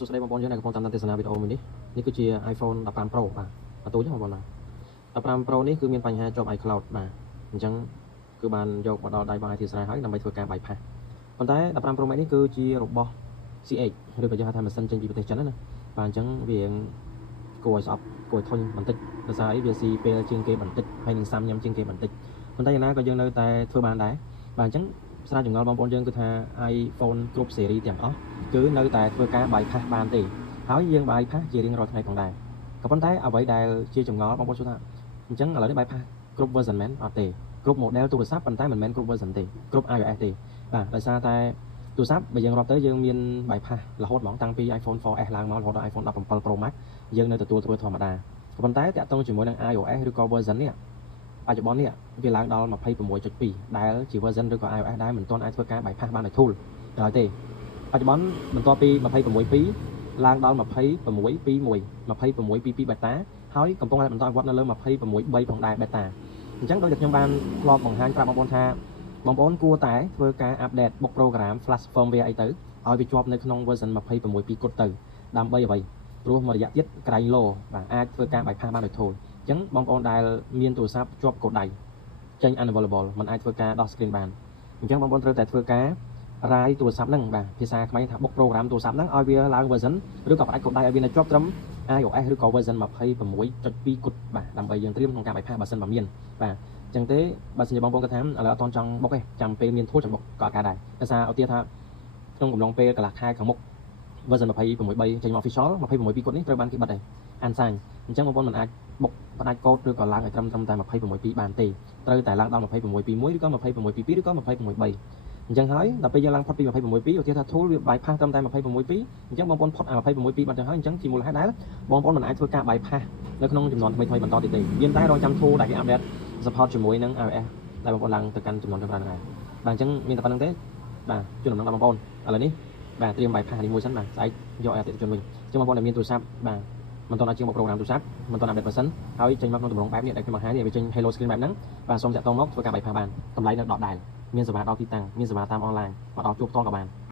สุดท้ายบางคนยังไงก็ต้องทำตามเทศนาวิดีโอมันนี่คือเชียร์ iPhone 13 Pro ประตูยังบางคนนะ13 Pro นี่คือมีปัญหาจบ iCloud จังคือบานโยกมาดอได้บางไอทีสไลด์ให้นำไปធ្វើការបែកផាសប៉ុន្តែ15 Pro Max នេះគឺជារបស់ CX ឬក៏យើងហៅថាម៉ាស៊ីនចេញពីប្រទេសចិនណាបាទអញ្ចឹងវាគួរឲ្យស្អប់គួរឲ្យធុញបន្តិចដោយសារអីវាស៊ីពេលជាងគេបន្តិចហើយនឹងសាំញ៉ាំជាងគេបន្តិចប៉ុន្តែយ៉ាងណាក៏យើងនៅតែធ្វើបានដែរបាទអញ្ចឹងស្រាវជ្រាវចម្ងល់បងប្អូនយើងគឺថា iPhone គ្រប់ series ទាំងអស់គឺនៅតែធ្វើការបែកផាសបានទេហើយយើងបែកផាសជារៀងរាល់ថ្ងៃផងដែរក៏ប៉ុន្តែអ្វីដែលជាចម្ងល់បងប្អូនសួរថាអញ្ចឹងឥឡូវនេះបែកផាសគ្រប់ version មែនអត់ទេគ្រប់ model ទូរស័ព្ទប៉ុន្តែមិនមែនគ្រប់ version ទេគ្រប់ iOS ទេបាទដោយសារតែទូរស័ព្ទបើយើងរាប់ទៅយើងមានបែកផាសរហូតហ្មងតាំងពី iPhone 4S ឡើងមករហូតដល់ iPhone 17 Pro Max យើងនៅទទួលធ្វើធម្មតាក៏ប៉ុន្តែតាក់ទងជាមួយនឹង iOS ឬក៏ version នេះបច្ចុប្បន្ននេះវាឡើងដល់ 26.2 ដែលជា version ឬក៏ iOS ដែលមិនទាន់អាចធ្វើការបែកផាសបានដោយ tool ដល់ទេបច្ចុប្បន្នបន្ទាប់ពី 26.2 ឡើងដល់ 26.2.1 26.2 beta ហើយកំពុងតែបន្តអភិវឌ្ឍនៅលើ 26.3 ផងដែរ beta អញ្ចឹងដោយតែខ្ញុំបានធ្លាប់បង្ហាញប្រាប់បងប្អូនថាបងប្អូនគួរតែធ្វើការអាប់ដេតបុក program flash firmware អីទៅឲ្យវាជាប់នៅក្នុង version 26.2 គត់ទៅដើម្បីអ្វីព្រោះមួយរយៈទៀតក្រែង low បាទអាចធ្វើការបែកផាសបានដោយ tool អញ្ចឹងបងប្អូនដែលមានទូរស័ព្ទជាប់កូដដៃចេញ unavailable មិនអាចធ្វើការដោះ screen បានអញ្ចឹងបងប្អូនត្រូវតែធ្វើការរាយទូរស័ព្ទហ្នឹងបាទភាសាខ្មែរថាបុក program ទូរស័ព្ទហ្នឹងឲ្យវាឡើង version ឬក៏ផ្ដាច់កូដដៃឲ្យវានៅជាប់ត្រឹម iOS ឬក៏ version 26.2 គត់បាទដើម្បីយើងត្រៀមក្នុងការបែកផាសបើសិនបើមានបាទអញ្ចឹងទេបើសិនជាបងប្អូនគាត់ថាឥឡូវអត់តន់ចង់បុកទេចាំពេលមានធូលចាំបុកក៏អាចដែរដោយសារឧទាហរណ៍ថាក្នុងកំឡុងពេលកន្លះខែខាងមុខ version 26.3ចេញមក official 26.2 គត់នេះត្រូវបានគេបិទហើយអានសាញអញ្ចឹងបងប្អូនមិនអាចបុកផ្ដាច់កូដឬក៏ឡើងឲ្យត្រឹមតែ 26.2 បានទេត្រូវតែឡើងដល់ 26.1 ឬក៏ 26.2 ឬក៏ 26.3 អញ្ចឹងហើយដល់ពេលយើងឡើងផុតពី 26.2 ឧទាហរណ៍ថា tool វាបែកផាសត្រឹមតែ 26.2 អញ្ចឹងបងប្អូនផុតអា 26.2 បាត់ទៅហើយអញ្ចឹងជាមូលហេតុដែលបងប្អូនមិនអាចធ្វើការបែកផាសនៅក្នុងចំនួនថ្មីៗបន្តទៀតទេមានតែរងចាំ tool ដែលគេ update support ជាមួយនឹង iOS ដែលបងប្អូនឡើងទៅកាន់ចំនួនច្រើនហើយបាទអញ្ចឹងមានតែប៉ុណ្្នឹងទេបាទជូនដំណឹងដល់បងប្អូនឥឡូវនេះបាទត្រៀមបែកផាសនេះមួយសិនបាទស្អែកយកឲ្យអតិថិជនវិញអញ្ចឹងបងប្អូនដែលមានទូរស័ព្ទបាទមិនទាន់អាចជាងមក program ទូរស័ព្ទមិនទាន់ update version ហើយចេញមកក្នុងទម្រង់បែបនេះដែលខ្ញុំបង្ហាញនេះវាចេញ hello screen បែបហ្នឹងបាទសូមតាក់ទងមកធ្វើការបែកផាសបានតម្លៃនៅដកដែលមានសេវាដល់ទីតាំងមានសេវាតាមអនឡាញមកដល់ជួបផ្ទាល់ក៏បាន